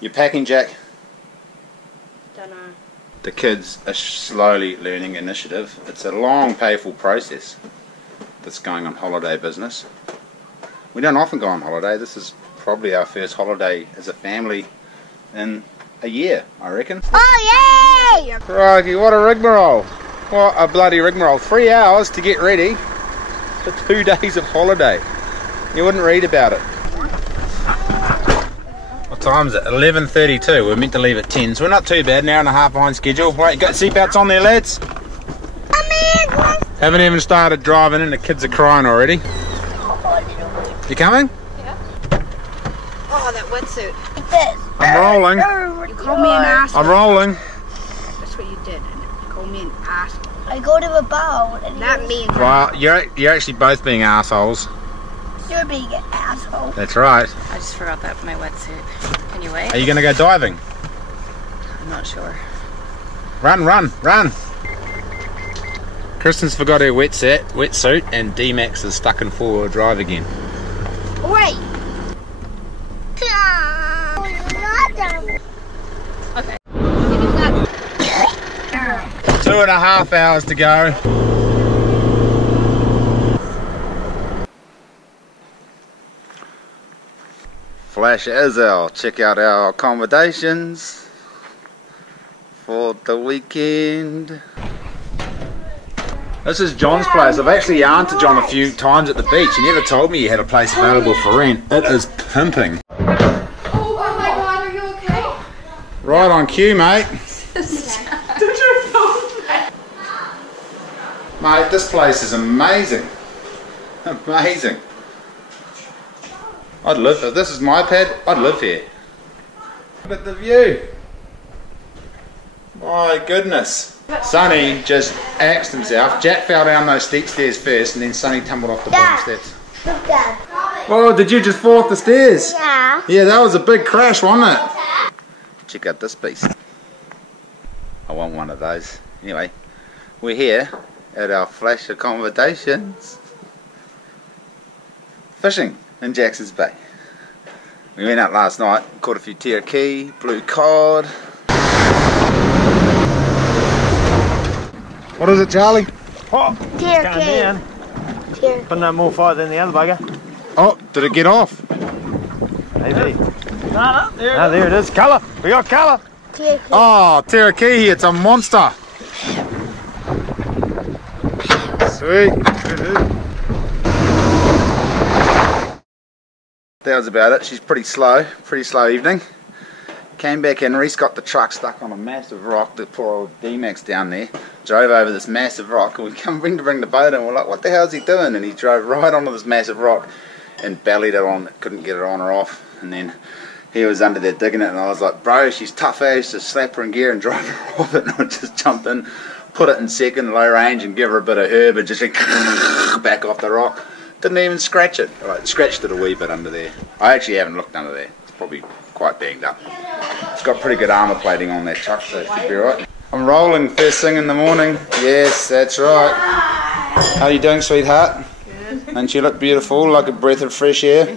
You packing, Jack? Don't know. The kids are slowly learning initiative. It's a long, painful process that's going on holiday business. We don't often go on holiday. This is probably our first holiday as a family in a year, I reckon. Oh, yay! Crikey, what a rigmarole. What a bloody rigmarole. 3 hours to get ready for 2 days of holiday. You wouldn't read about it. What time is it? 11:32. We're meant to leave at 10, so we're not too bad. An hour and a half behind schedule. Right, got seatbelts on there, lads? Haven't even started driving and the kids are crying already. You coming? Yeah. Oh, that wetsuit. I'm rolling. You called me an asshole. I'm rolling. That's what you did. You called me an asshole. I go to the boat. And That means. Well, you're actually both being assholes. you're being an asshole. That's right. I just forgot that my wetsuit. Can you wait? Are you going to go diving? I'm not sure. Run, run, run. Kristen's forgot her wetsuit and D-Max is stuck in four-wheel drive again. Wait. Okay. 2.5 hours to go. Flash Azelle, check out our accommodations for the weekend. This is John's place. I've actually yarned to John a few times at the beach. He never told me he had a place available for rent. It is pimping. Oh my god, are you okay? Right on cue, mate. Mate, this place is amazing. Amazing. I'd live, if this is my pad, I'd live here. Look at the view. My goodness. Sonny just axed himself. Jack fell down those steep stairs first and then Sonny tumbled off the bottom steps. Look, Dad. Whoa, did you just fall off the stairs? Yeah. Yeah, that was a big crash, wasn't it? Check out this piece. I want one of those. Anyway, we're here at our Flash accommodations. Fishing in Jackson's Bay. We went out last night, caught a few teraki, blue cod. What is it, Charlie? Oh, Dear going King. down. Dear Putting up more fight than the other bugger. Oh, did it get off? Maybe. No, there it is. Colour. We got colour. King. Oh, teraki, it's a monster. Sweet. That was about it. She's pretty slow evening. Came back in, Reese got the truck stuck on a massive rock, the poor old D-Max down there, drove over this massive rock, and we come to bring the boat in, we're like, what the hell is he doing? And he drove right onto this massive rock and bellied it on, couldn't get it on or off, and then he was under there digging it, and I was like, bro, she's tough as, just slap her in gear and drive her off it, and I just jumped in, put it in second, low range, and give her a bit of herb, and just went back off the rock. Didn't even scratch it. Right, scratched it a wee bit under there. I actually haven't looked under there. It's probably quite banged up. It's got pretty good armour plating on that truck, so it should be right. I'm rolling first thing in the morning. Yes, that's right. How are you doing, sweetheart? Good. And you look beautiful, like a breath of fresh air.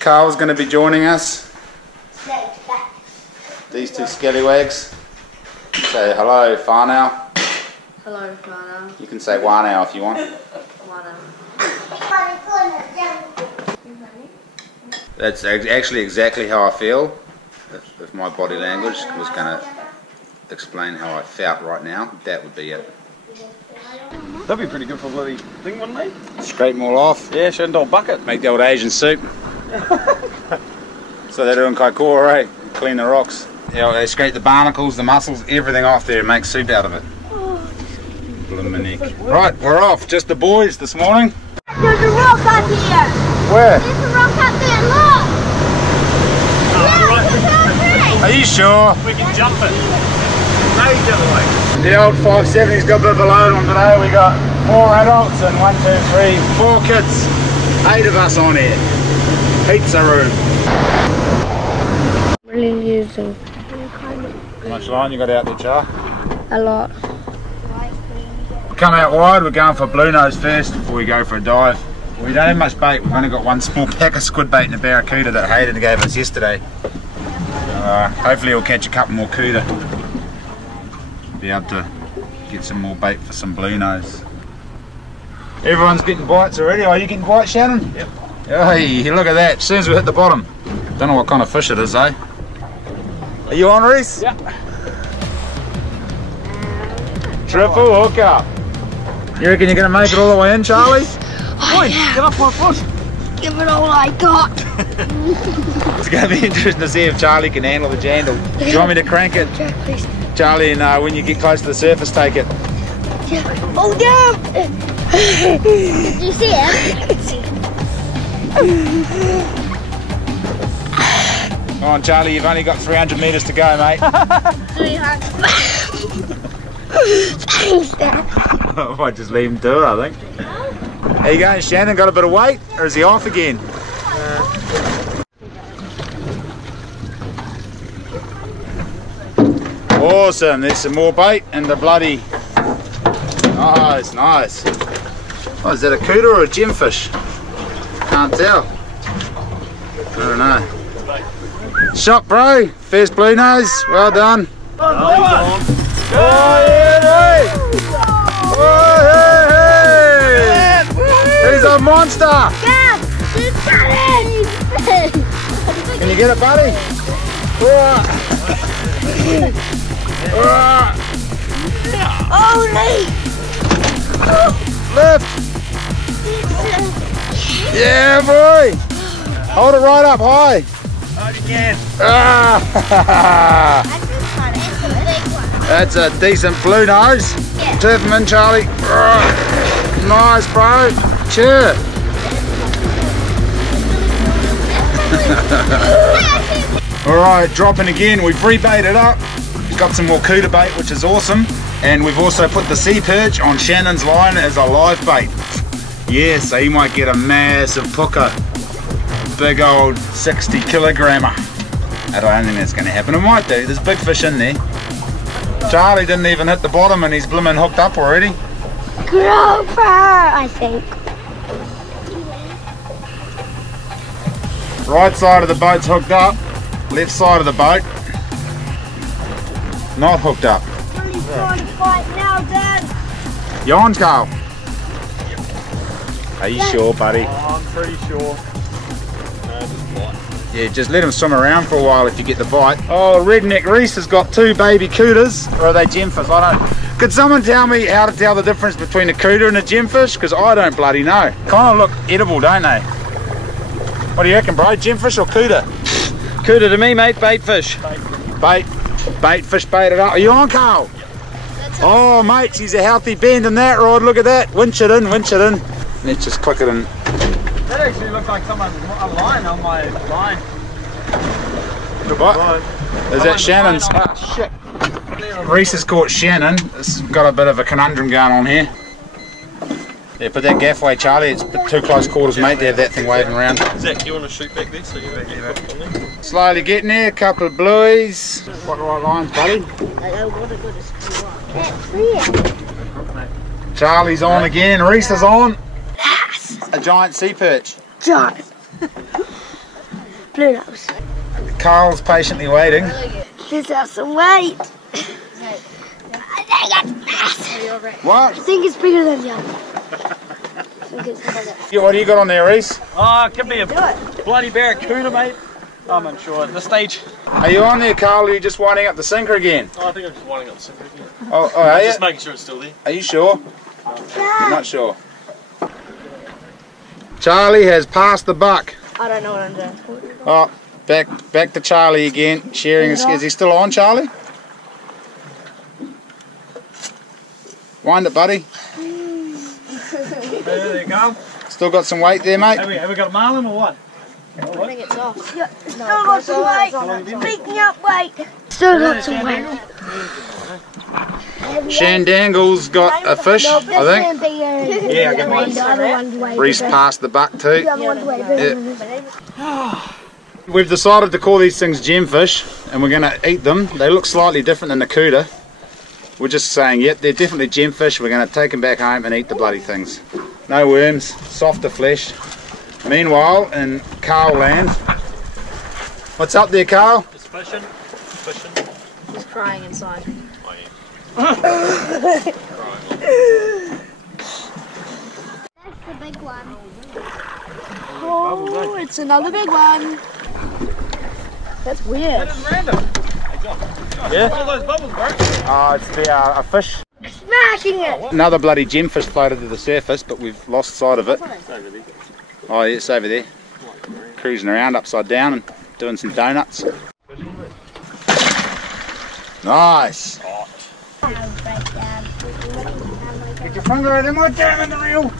Carl's going to be joining us. These two scallywags. Say hello, whānau. Hello, Mana. You can say whānau if you want. Mana. That's actually exactly how I feel. If my body language was going to explain how I felt right now, that would be it. That'd be pretty good for a bloody thing, wouldn't they? Scrape them all off. Yeah, should into a bucket. Make the old Asian soup. So they do in Kaikoura, eh? Clean the rocks. Yeah, they scrape the barnacles, the mussels, everything off there and make soup out of it. Right, we're off. Just the boys this morning. There's a rock up here. Where? There's a rock up there, look. Look, it's all green. Are you sure? We can jump it. No, the other way. The old 570's got a bit of a load on today. We got 4 adults and 1, 2, 3, 4 kids. 8 of us on here. Pizza room. Really using How much line you got out there, Char? a lot. Come out wide, we're going for bluenose first before we go for a dive. We don't have much bait, we've only got one small pack of squid bait and a barracuda that Hayden gave us yesterday. Hopefully we'll catch a couple more cuda. Be able to get some more bait for some bluenose. Everyone's getting bites already. Are you getting bites, Shannon? Yep. Hey, look at that. As soon as we hit the bottom. Don't know what kind of fish it is, eh? Are you on, Reese? Yeah. Triple hooker. You reckon you're going to make it all the way in, Charlie? Oi, get off my foot. Give it all I got. It's going to be interesting to see if Charlie can handle the jandle. Do you want me to crank it, Jack, please. Charlie, and when you get close to the surface, take it. Yeah. Oh, damn! Did you see it? Come on, Charlie, you've only got 300 metres to go, mate. 300. Thanks, Dad. I might just leave him do it, I think. How you going, Shannon? Got a bit of weight, or is he off again? Awesome, there's some more bait and the bloody... Nice, nice. Oh, is that a cuda or a gemfish? Can't tell. I don't know. Shot, bro. First bluenose. Well done. Oh, yeah, he's a monster. Dad, it's got it. Can you get it, buddy? Holy! Lift. Yeah, boy. Hold it right up high. Hold again. That's a decent bluenose. Yeah. Turf him in, Charlie. Nice, bro. Cheer. Alright, dropping again. We've rebaited up. Got some more cuda bait, which is awesome. And we've also put the sea perch on Shannon's line as a live bait. Yeah, so you might get a massive pooker. Big old 60 kilogrammer. I don't think that's going to happen. It might do. There's big fish in there. Charlie didn't even hit the bottom and he's blooming hooked up already. Grouper, I think. Right side of the boat's hooked up. Left side of the boat not hooked up. Really trying to fight now, Dad. You on, Carl? Are you sure, buddy? I'm pretty sure. Yeah, just let him swim around for a while if you get the bite. Oh, Redneck Reese has got two baby cudas. Or are they gemfish? I don't. Could someone tell me how to tell the difference between a cuda and a gemfish? Because I don't bloody know. Kind of look edible, don't they? What do you reckon, bro? Gemfish or cuda? Cuda to me, mate. Bait fish. Bait. Bait fish baited up. Are you on, Carl? Oh, mate, she's a healthy bend in that rod. Look at that. Winch it in, winch it in. Let's just click it in. That actually looked like someone's a line on my line. Good bite. Is that Shannon's? Ah, shit. Reese has caught Shannon. This has got a bit of a conundrum going on here. Yeah, put that gaff away, Charlie. It's a bit too close quarters, mate, to have that thing waving around. Zach, do you want to shoot back there so you don't get hooked on there? Slowly getting there, a couple of blueies. What right lines, buddy? That's weird. Charlie's on again, Reese is on. A giant sea perch. Giant. Bluenose. Carl's patiently waiting. Let's have some weight. What? I think it's bigger than the other. Yeah, what do you got on there, Reese? Oh, it could be a bloody barracuda, mate. I'm unsure at this stage. Are you on there, Carl, or are you just winding up the sinker again? Oh, I think I'm just winding up the sinker again. Oh, are you? Just making sure it's still there. Are you sure? You're not sure. Charlie has passed the buck. I don't know what I'm doing. Oh, back to Charlie again. Sharing his, is he still on, Charlie? Wind it, buddy. There you go. Still got some weight there, mate. Have we got a marlin or what? I think it's off. Yeah, still got some weight. Picking up weight. Still got some weight. Shandangle's got a fish, I think. Yeah, I got mine. Reese passed the buck too. Yeah. We've decided to call these things gemfish, and we're going to eat them. They look slightly different than the cuda. We're just saying, yep, they're definitely gemfish. We're going to take them back home and eat the bloody things. No worms, softer flesh. Meanwhile, in Carl land, what's up there, Carl? Just Fishing. He's crying inside. That's the big one. Oh, it's another big one. That's weird. That is random. Yeah? What are those bubbles, bro? It's a fish. Smashing it. Another bloody gemfish floated to the surface, but we've lost sight of it. Oh, yeah, it's over there. Cruising around upside down and doing some donuts. Nice. Get your finger out of my jam in the reel.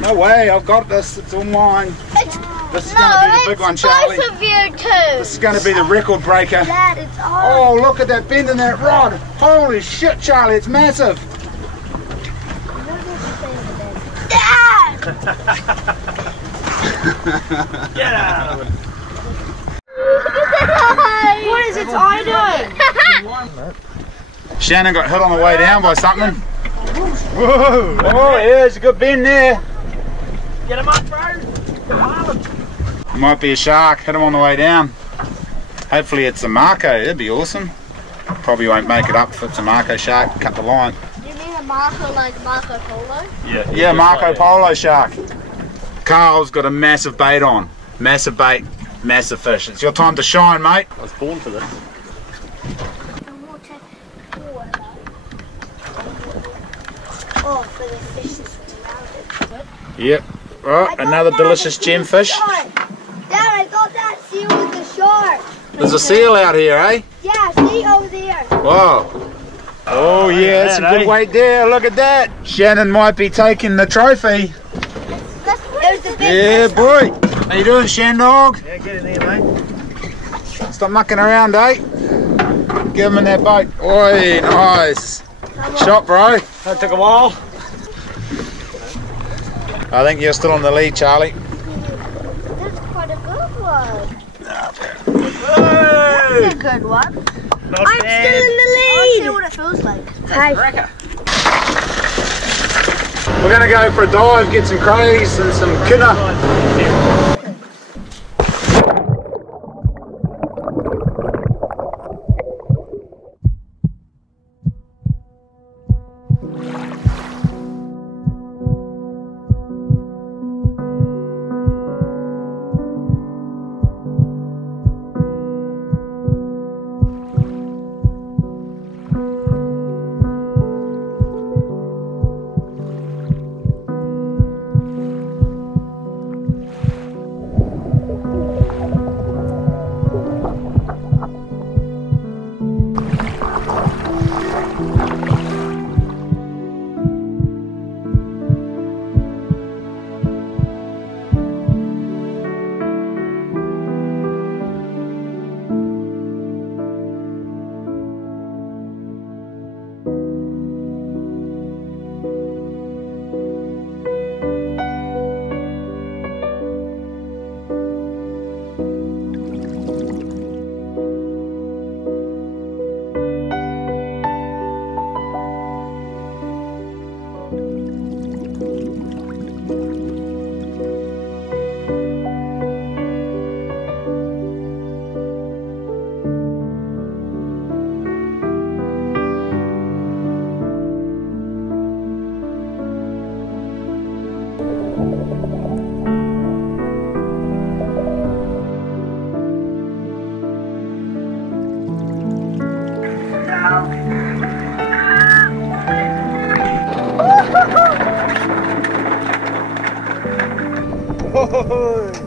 No way, I've got this. It's all mine. This is going to be the big one, Charlie. Both of you too. This is going to be the record breaker. Dad, it's all. Oh, look at that bend in that rod. Holy shit, Charlie, it's massive. Dad! Get out of it. What is its eye doing? Shannon got hit on the way down by something. Whoa! Oh, yeah, there's a good bend there. Get him up, bro. Might be a shark. Hit him on the way down. Hopefully it's a Marco. That'd be awesome. Probably won't make it up if it's a Marco shark. Cut the line. You mean a Marco like Marco Polo? Yeah, Marco Polo shark. Carl's got a massive bait on. Massive bait, massive fish. It's your time to shine, mate. I was born for this. Oh, for the fishes around it. Yep. Right, another delicious gemfish. Dad, I got that seal with the shark. There's a seal out here, eh? Yeah, see over there. Whoa. Oh yeah, that's a good weight there. Look at that. Shannon might be taking the trophy. There's the big Yeah, boy. How you doing, Shandog? Yeah, get in there, mate. Stop mucking around, eh? Give him in that boat. Oi, nice. Shot, bro. That took a while. I think you're still on the lead, Charlie. That's quite a good one. That's Hey! a good one. Not I'm bad. still in the I lead. see what it feels like. Hey. Cracker. We're going to go for a dive, get some crays and some kinas.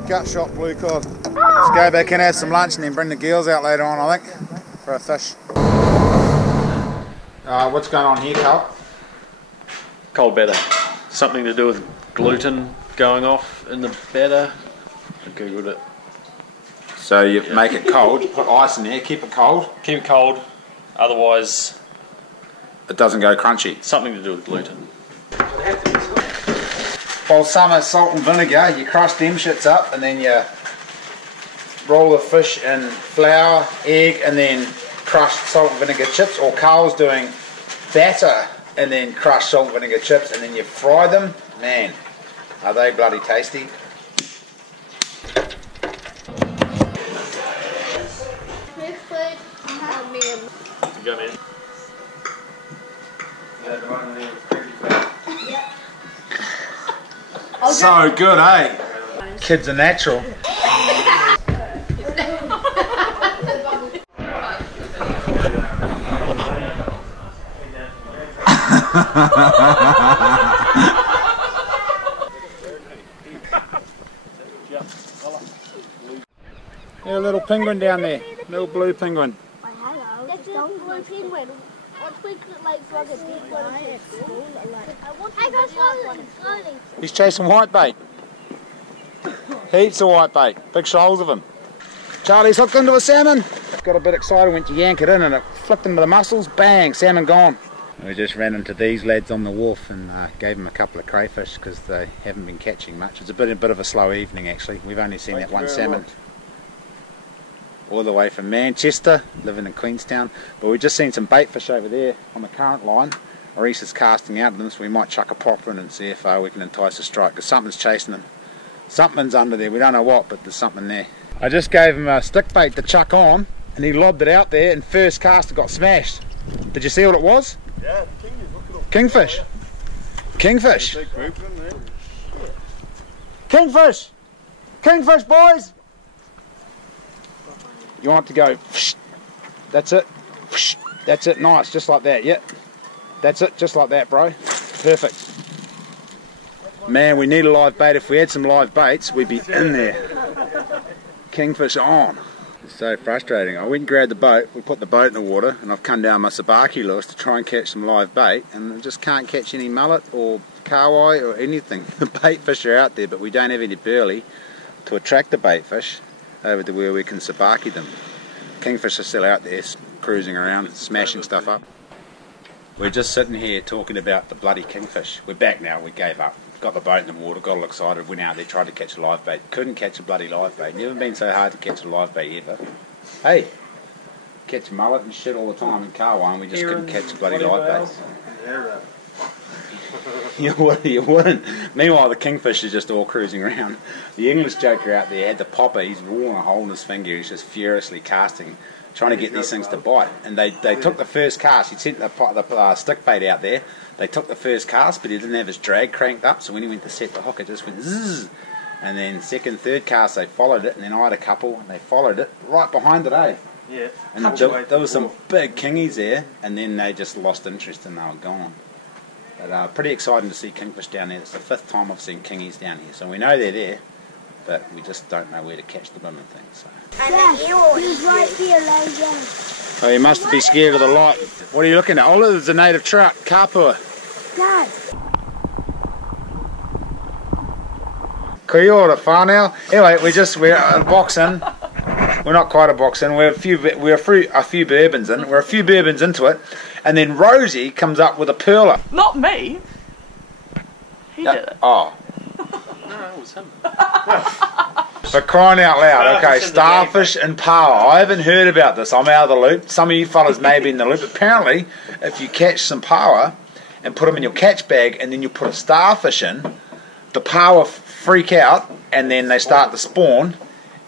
Gut shot, blue cod. Let's go back and have some lunch and then bring the girls out later on, I think, for a fish. What's going on here, Carl? Cold batter. Something to do with gluten going off in the batter. I googled it. So you make it cold, put ice in there, keep it cold. Keep it cold, otherwise It doesn't go crunchy. something to do with gluten. Balsamic salt and vinegar, you crush them shits up and then you roll the fish in flour, egg and then crushed salt and vinegar chips, or Carl's doing batter and then crushed salt and vinegar chips and then you fry them. Man, are they bloody tasty. So good, eh? Kids are natural. Yeah, a little penguin down there, little blue penguin. That's a blue penguin. What's we like for a big one? Hey, go slowly, slowly. He's chasing whitebait. Heaps of whitebait, big shoals of them. Charlie's hooked into a salmon. Got a bit excited, went to yank it in and it flipped into the mussels, bang, salmon gone. We just ran into these lads on the wharf and gave them a couple of crayfish because they haven't been catching much. It's a bit of a slow evening actually. We've only seen that one salmon. All the way from Manchester, living in Queenstown. But we've just seen some bait fish over there on the current line. Reese is casting out of them, so we might chuck a popper in and see if we can entice a strike, because something's chasing them. Something's under there, we don't know what, but there's something there. I just gave him a stick bait to chuck on, and he lobbed it out there, and first cast it got smashed. Did you see what it was? Yeah, the kingfish. Kingfish. Kingfish! Kingfish, boys! You want it to go, that's it, that's it, nice, just like that, yep. That's it, just like that, bro. Perfect. Man, we need a live bait. If we had some live baits, we'd be in there. Kingfish on. It's so frustrating. I went and grabbed the boat, we put the boat in the water, and I've come down my sabaki lures to try and catch some live bait, and I just can't catch any mullet or kawai or anything. The bait fish are out there, but we don't have any burley to attract the bait fish over to where we can sabaki them. Kingfish are still out there cruising around, smashing stuff up. We're just sitting here talking about the bloody kingfish. We're back now, we gave up. Got the boat in the water, got all excited, went out there, tried to catch a live bait. Couldn't catch a bloody live bait. Never been so hard to catch a live bait ever. Hey, catch mullet and shit all the time in Kawa, and we just couldn't catch a bloody live bait. You wouldn't. Meanwhile, the kingfish is just all cruising around. The English joker out there had the popper, he's worn a hole in his finger, he's just furiously casting, trying to get these things to bite. And they took the first cast, he sent the stick bait out there, they took the first cast, but he didn't have his drag cranked up, so when he went to set the hook, it just went zzz. And then second, third cast, they followed it, and then I had a couple, and they followed it right behind it, eh? Yeah. And there was some big kingies there, and then they just lost interest and they were gone. But pretty exciting to see kingfish down there. It's the 5th time I've seen kingies down here, so we know they're there, but we just don't know where to catch them and things. So. He's right there, lady. Oh, you must be scared of the light. What are you looking at? Oh, look, there's a native trout, kapua. Dad. Kia ora whānau. Anyway, we're a box in. We're not quite a box in. We're a few bourbons in. We're a few bourbons into it, and then Rosie comes up with a perler. Not me. He did it. Oh. No, it was him. For crying out loud, okay, starfish and power. I haven't heard about this, I'm out of the loop. Some of you fellas may be in the loop. Apparently, if you catch some power and put them in your catch bag and then you put a starfish in, the power freak out and then they start to spawn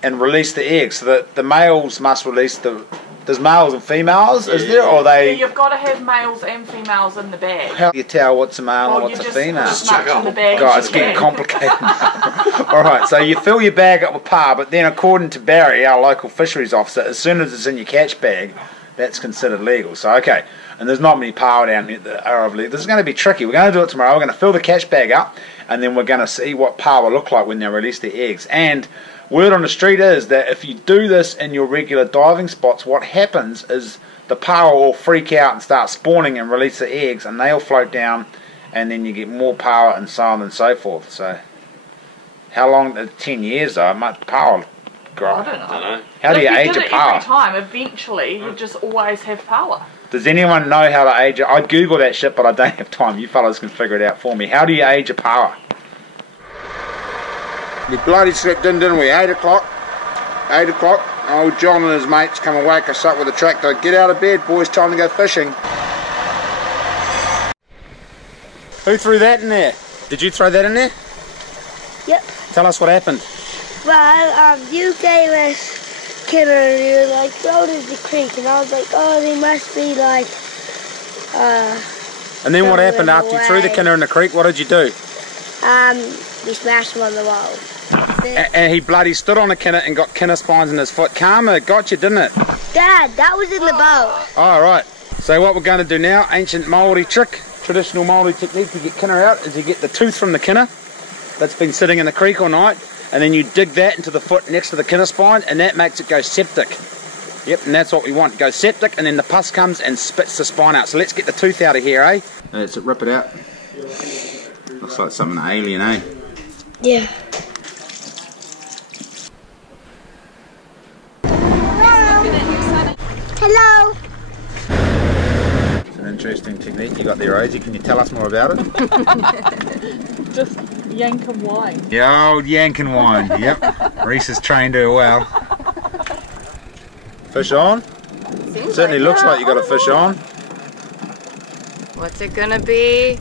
and release the eggs. So that the males must release the... There's males and females, is there? Or they... Yeah, you've got to have males and females in the bag. How do you tell what's a male and what's a female? Just chuck in the bag. God, it's getting complicated. Alright, so you fill your bag up with par, but then according to Barry, our local fisheries officer, as soon as it's in your catch bag, that's considered legal. So, okay, and there's not many par down here that are of legal. This is going to be tricky. We're going to do it tomorrow. We're going to fill the catch bag up, and then we're going to see what par will look like when they release their eggs. And word on the street is that if you do this in your regular diving spots, what happens is the power will freak out and start spawning and release the eggs, and they'll float down, and then you get more power and so on and so forth. So, how long? 10 years though. Much power. I don't know. How do you age a Every power? time, eventually, you just always have power. Does anyone know how to age it? I'd Google that shit, but I don't have time. You fellas can figure it out for me. How do you age a power? We bloody slept in, didn't we? 8 o'clock. 8 o'clock. Old John and his mates come and wake us up with a tractor. Get out of bed, boys, time to go fishing. Who threw that in there? Did you throw that in there? Yep. Tell us what happened. Well, you gave us killer and you were like, throw it in the creek. And I was like, oh, they must be like, And then what happened after you threw the kinner in the creek? What did you do? We smashed him on the wall. And he bloody stood on a kinna and got kinna spines in his foot. Karma got you, didn't it? Dad, that was in the boat. All right. So what we're going to do now, ancient Māori trick, traditional Māori technique to get kinna out, is you get the tooth from the kinna that's been sitting in the creek all night, and then you dig that into the foot next to the kinna spine, and that makes it go septic. Yep, and that's what we want. It goes septic, and then the pus comes and spits the spine out. So let's get the tooth out of here, eh? Let's rip it out. Looks like something alien, eh? Yeah. Hello. It's an interesting technique you got there, Rosie. Can you tell us more about it? Just yank and wine. The old yank and wine, yep. Reese has trained her well. Fish on? Certainly looks like you got a fish on. What's it gonna be?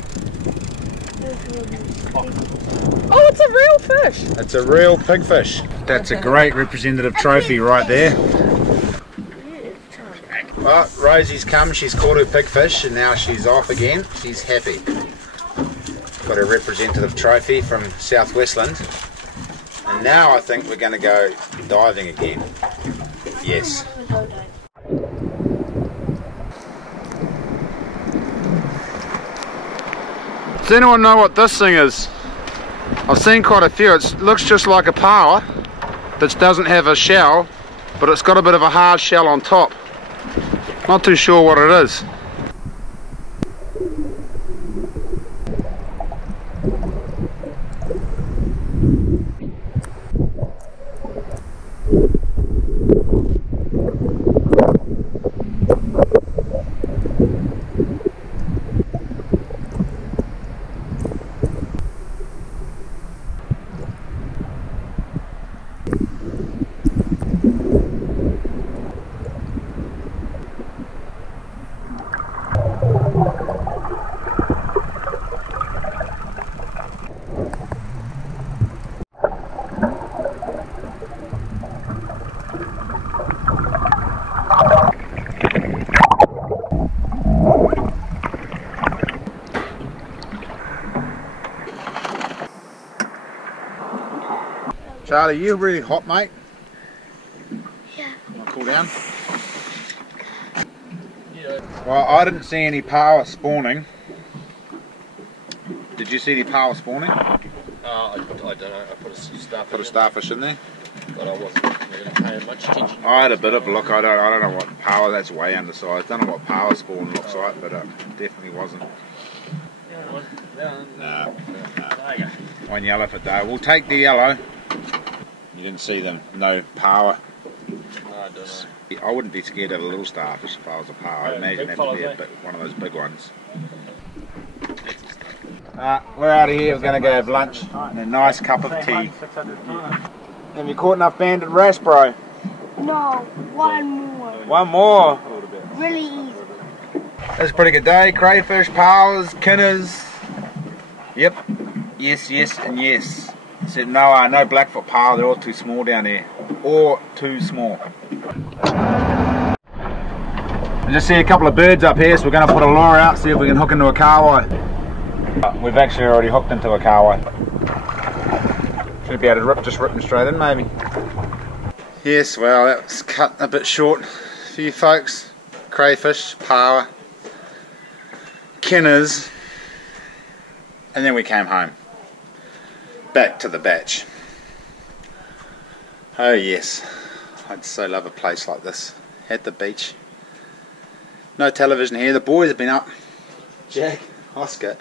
Oh, it's a real fish. It's a real pigfish. That's a great representative trophy right there. Well, Rosie's come, she's caught her pigfish, and now she's off again. She's happy. Got a representative trophy from South Westland. And now I think we're going to go diving again. Yes. Does anyone know what this thing is? I've seen quite a few. It looks just like a paua that doesn't have a shell, but it's got a bit of a hard shell on top. Not too sure what it is. Charlie, you really hot, mate? Yeah. Want to cool down? Well, I didn't see any paua spawning. Did you see any paua spawning? I don't know. I put a starfish. Put a starfish in there. But I wasn't really paying much attention. I had a bit of a look. I don't know what paua. That's way undersized. Don't know what paua spawn looks like, but definitely wasn't. No. One yellow for day. We'll take the yellow. You didn't see them. No paua. No, I don't know. I wouldn't be scared of a little starfish if I was a paua. I'd imagine that would be one of those big ones. We're out of here. We're going to go have lunch and a nice cup of tea. Have you caught enough banded wrasse, bro? No, one more. One more. Really easy. That's a pretty good day. Crayfish, pauas, kinas. Yep. Yes, and yes. I said no Blackfoot paua. They're all too small down there. Or too small. I just see a couple of birds up here, so we're going to put a lure out, see if we can hook into a kahawai. We've actually already hooked into a kahawai. Should be able to just rip them straight in, maybe. Yes, well, that was cut a bit short for you folks. Crayfish, paua, kinas, and then we came home. Back to the batch. Oh yes, I'd so love a place like this. At the beach. No television here. The boys have been up. Jack, Oscar,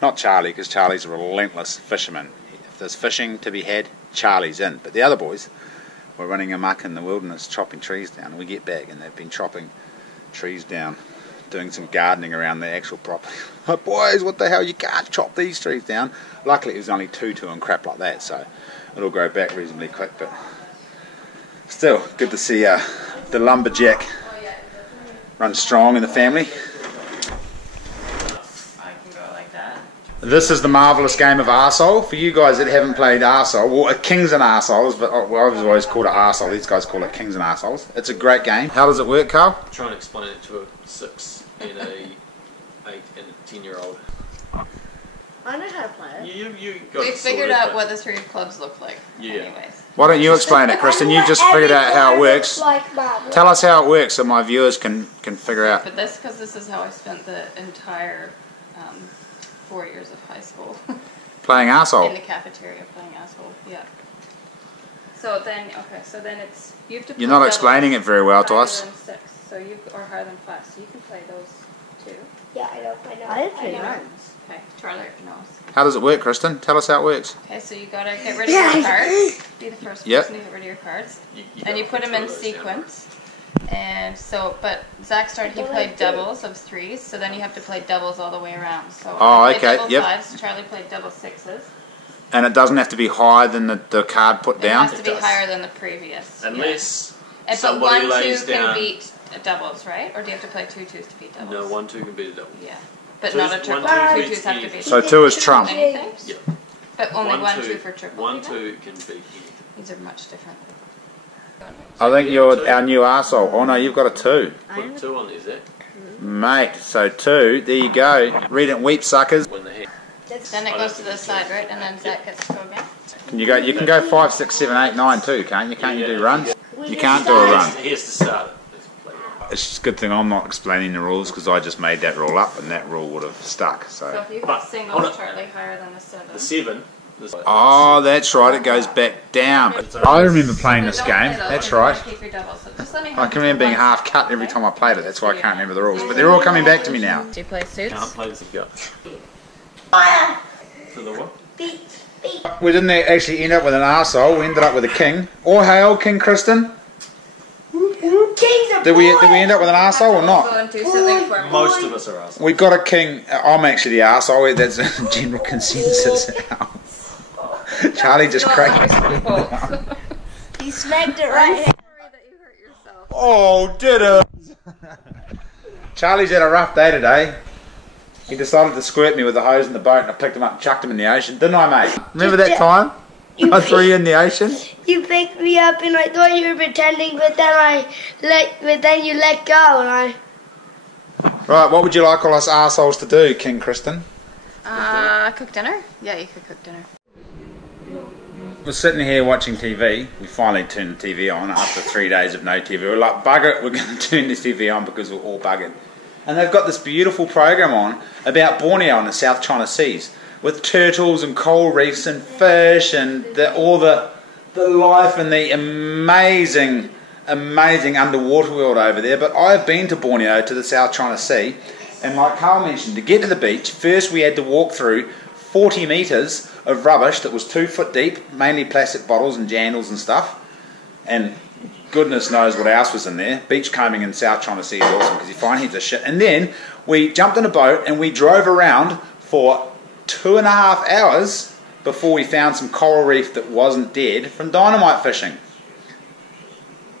not Charlie, because Charlie's a relentless fisherman. If there's fishing to be had, Charlie's in. But the other boys were running amok in the wilderness, chopping trees down. We get back and they've been chopping trees down, doing some gardening around the actual property. Like, boys, what the hell? You can't chop these trees down. Luckily, it was only 2 and crap like that, so it'll grow back reasonably quick. But still, good to see the lumberjack run strong in the family. This is the marvellous game of arsehole. For you guys that haven't played arsehole, well, Kings and Arseholes, but I've always called it arsehole. These guys call it Kings and Arseholes. It's a great game. How does it work, Carl? Try and explain it to a 6 and a 8 and a 10-year-old. 1, I know how to play it. You got We it figured sorted, out but- what the 3 clubs look like. Yeah. Anyways. Why don't you explain it, Kristen? You just figured out how it works. Like marble. Tell us how it works so my viewers can figure out. But because this is how I spent the entire 4 years of high school. Playing In arsehole. the cafeteria playing asshole, yeah. So then, it's, you have to You're play not explaining it very well to higher us. than 6, so you, or higher than 5, so you can play those 2. Yeah, I know. I didn't play know. runs. Okay, Charlie knows. How does it work, Kristen? Tell us how it works. Okay, so you gotta get rid of your cards. Be the first Yep. person to get rid of your cards. You And you gotta put them in throw those down. sequence. And so, but Zach started, he played doubles of 3s, so then you have to play doubles all the way around. So Oh, I played okay, double yep. 5s, Charlie played double 6s. And it doesn't have to be higher than the card put It down? has to be does. higher than the previous. Unless But somebody 1, 2 lays can down. beat doubles, right? Or do you have to play 2 2s to beat doubles? No, 1, 2 can beat a double. Yeah. But Two's- not a 1, triple. 2 2 beats 2s have to either. be So 2 is trump. anything? Yeah. But only 1 2 2 for triple. 1, even? 2 can beat anything. These are much different. I think you're our new arsehole. Oh no, you've got a 2. Put 2 on there, Zach. Mate, so 2, there you go. Read it and weep, suckers. When the head. Then it goes to the side, right? And then Zach gets to go again. You can go 5, 6, 7, 8, 9 too, can't you? Can't you do runs? You can't do a run. He has to start it. Let's play it. It's just a good thing I'm not explaining the rules because I just made that rule up and that rule would have stuck. So So. if you But, hit singles, hold it. Charlie, higher than the 7. The 7. this- Oh, that's right. It goes back down. I remember playing this Don't game. play those, That's you wanna right. keep your doubles. So just let me I have can remember being one half second, cut every okay? time I played it. That's why I can't remember the rules. But they're all coming back to me now. Do you play suits? Can't play this go. So the what? We didn't actually end up with an arsehole. We ended up with a king. All hail, King Kristen. King's a Did we end up with an arsehole or Go not? and do something for me. Most of us are asked. We got a king. I'm actually the arsehole. That's a general consensus. Charlie just cracked. He smacked it right here. Oh, did it? Charlie's had a rough day today. He decided to squirt me with the hose in the boat and I picked him up and chucked him in the ocean. Didn't I, mate? Remember that time? I threw you in the ocean? You picked me up and I thought you were pretending, but then you let go and I. Right, what would you like all us arseholes to do, King Kristen? Cook dinner? Yeah, you could cook dinner. We're sitting here watching TV. We finally turned the TV on after 3 days of no TV. We're like, bugger it, we're going to turn this TV on because we're all buggered. And they've got this beautiful program on about Borneo and the South China Seas with turtles and coral reefs and fish and all the life and the amazing underwater world over there. But I've been to Borneo, to the South China Sea, and like Carl mentioned, to get to the beach, first we had to walk through 40 metres of rubbish that was 2 foot deep, mainly plastic bottles and jandals and stuff, and goodness knows what else was in there. Beachcombing in South China Sea is awesome because you find heaps of shit. And then we jumped in a boat and we drove around for 2.5 hours before we found some coral reef that wasn't dead from dynamite fishing.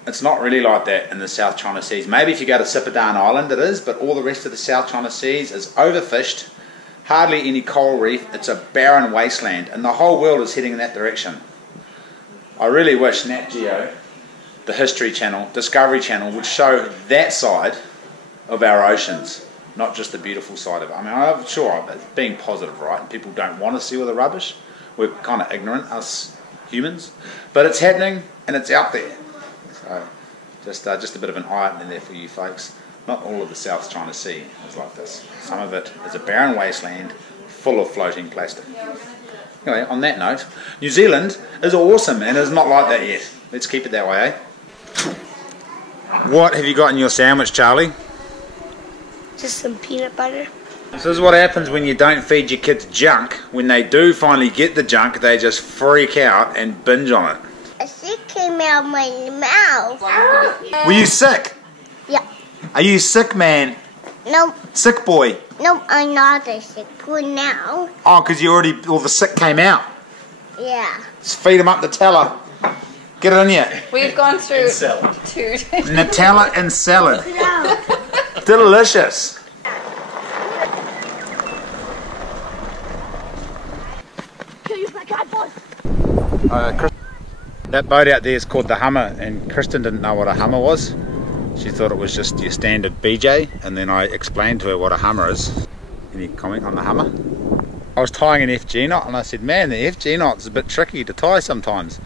It's not really like that in the South China Seas. Maybe if you go to Sipadan Island it is, but all the rest of the South China Seas is overfished. Hardly any coral reef. It's a barren wasteland and the whole world is heading in that direction. I really wish Nat Geo, the History Channel, Discovery Channel would show that side of our oceans, not just the beautiful side of it. I mean, I'm sure it's being positive, right? And people don't want to see all the rubbish. We're kind of ignorant, us humans. But it's happening and it's out there. So just a bit of an eye-opener there for you folks. Not all of the South China Sea is like this. Some of it is a barren wasteland full of floating plastic. Anyway, on that note, New Zealand is awesome and is not like that yet. Let's keep it that way, eh? What have you got in your sandwich, Charlie? Just some peanut butter. This is what happens when you don't feed your kids junk. When they do finally get the junk, they just freak out and binge on it. A shit came out of my mouth. Were you sick? Yeah. Are you sick, man? Nope. Sick boy? Nope, I'm not a sick boy now. Oh, because all the sick came out. Yeah. Just feed them up Nutella. Get it in you. We've gone through salad. 2 days. Nutella and salad. Delicious. That boat out there is called the Hummer, and Kristen didn't know what a Hummer was. She thought it was just your standard BJ, and then I explained to her what a Hummer is. Any comment on the Hummer? I was tying an FG knot, and I said, man, the FG knot's a bit tricky to tie sometimes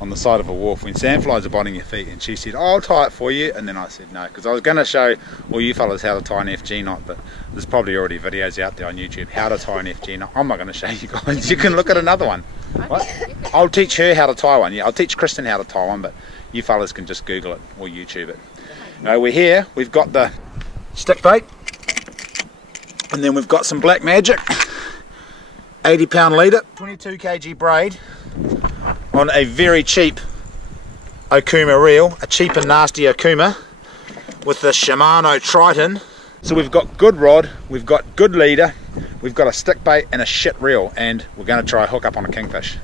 on the side of a wharf when sandflies are biting your feet. And she said, oh, I'll tie it for you. And then I said no, because I was going to show all you fellas how to tie an FG knot, but there's probably already videos out there on YouTube how to tie an FG knot. I'm not going to show you guys. You can look at another one. What? I'll teach her how to tie one. Yeah, I'll teach Kristen how to tie one, but you fellas can just Google it or YouTube it. Now we're here, we've got the stick bait, and then we've got some Black Magic 80-pound leader, 22 kg braid on a very cheap Okuma reel, a cheap and nasty Okuma with the Shimano Triton. So we've got good rod, we've got good leader, we've got a stick bait and a shit reel, and we're going to try hook up on a kingfish.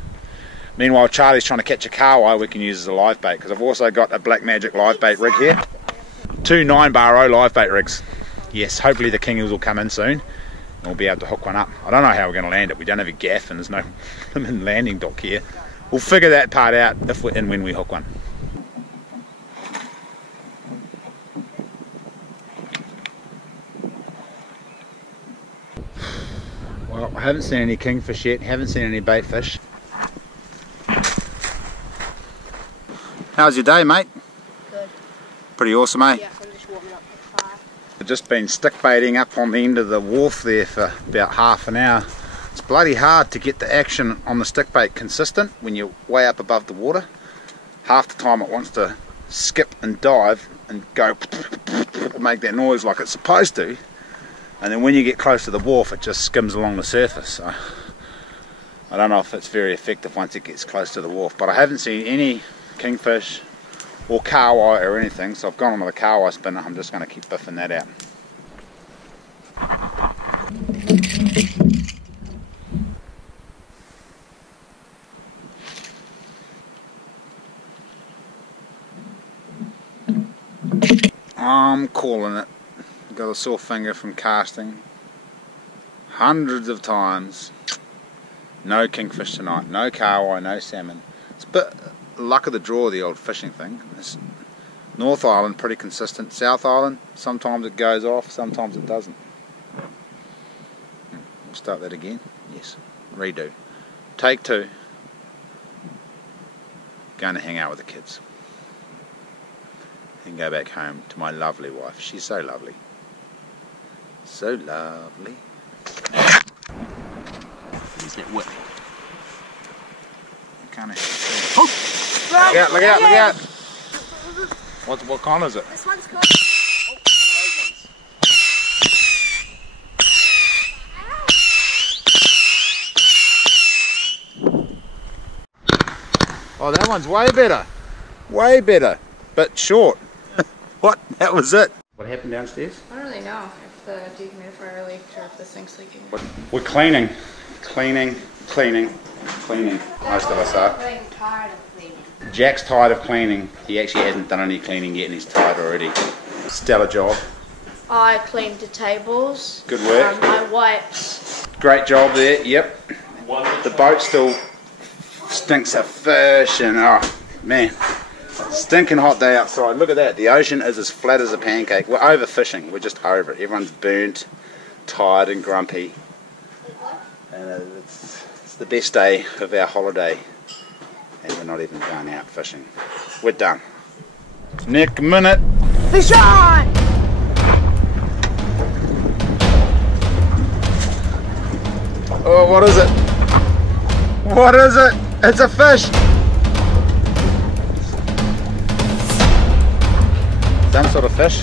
Meanwhile, Charlie's trying to catch a kahawai we can use as a live bait, because I've also got a Black Magic live bait rig here. 2 9-bar live bait rigs. Yes, hopefully the kingers will come in soon and we'll be able to hook one up. I don't know how we're going to land it. We don't have a gaff and there's no landing dock here. We'll figure that part out if we're in when we hook one. Well, I haven't seen any kingfish yet, haven't seen any bait fish. How's your day, mate? Good. Pretty awesome, eh? Yeah, I'm just warming up for the fire. I've just been stick baiting up on the end of the wharf there for about half an hour. It's bloody hard to get the action on the stick bait consistent when you're way up above the water. Half the time it wants to skip and dive and go make that noise like it's supposed to, and then when you get close to the wharf it just skims along the surface. So I don't know if it's very effective once it gets close to the wharf, but I haven't seen any kingfish or kahawai or anything, so I've gone on with a kahawai spinner. I'm just going to keep biffing that out. I'm calling it. Got a sore finger from casting hundreds of times. No kingfish tonight, no kahawai, no salmon. It's a bit luck of the draw, the old fishing thing. This North Island pretty consistent. South Island, sometimes it goes off, sometimes it doesn't. We'll start that again. Yes, redo. Take 2. Going to hang out with the kids and go back home to my lovely wife. She's so lovely. So lovely. Is that whip? Kind of. Oh! Look out! Look out! Look out! What kind is it? This one's good. Oh, that one's way better. Way better. But short. What? That was it. What happened downstairs? I don't really know if the dehumidifier leaked or if the sink's leaking. We're cleaning. Cleaning. Cleaning. Cleaning. Most of us are. I'm tired of cleaning. Jack's tired of cleaning. He actually hasn't done any cleaning yet and he's tired already. Stellar job. I cleaned the tables. Good work. I wiped. Great job there. Yep. The boat still stinks of fish and oh man. Stinking hot day outside. Look at that. The ocean is as flat as a pancake. We're overfishing. We're just over it. Everyone's burnt, tired and grumpy. And it's the best day of our holiday. And we're not even going out fishing. We're done. Next minute. Fish on! Oh, what is it? What is it? It's a fish. Some sort of fish.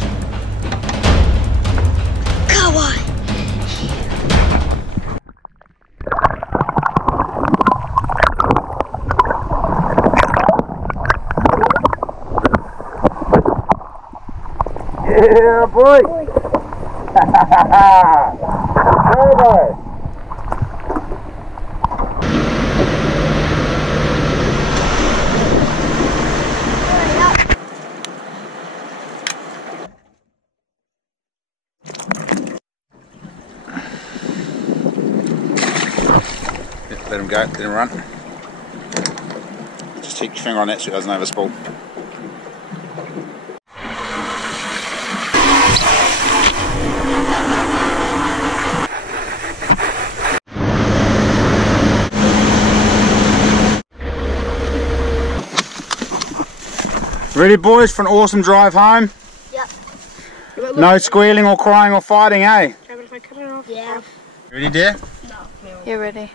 Kahawai! Yeah, boy. Hey, boy. Let him go, let him run. Just keep your finger on that so it doesn't overspool. Ready, boys, for an awesome drive home? Yep. No squealing or crying or fighting, eh? If I cut it off. Yeah. Ready, dear? You're ready.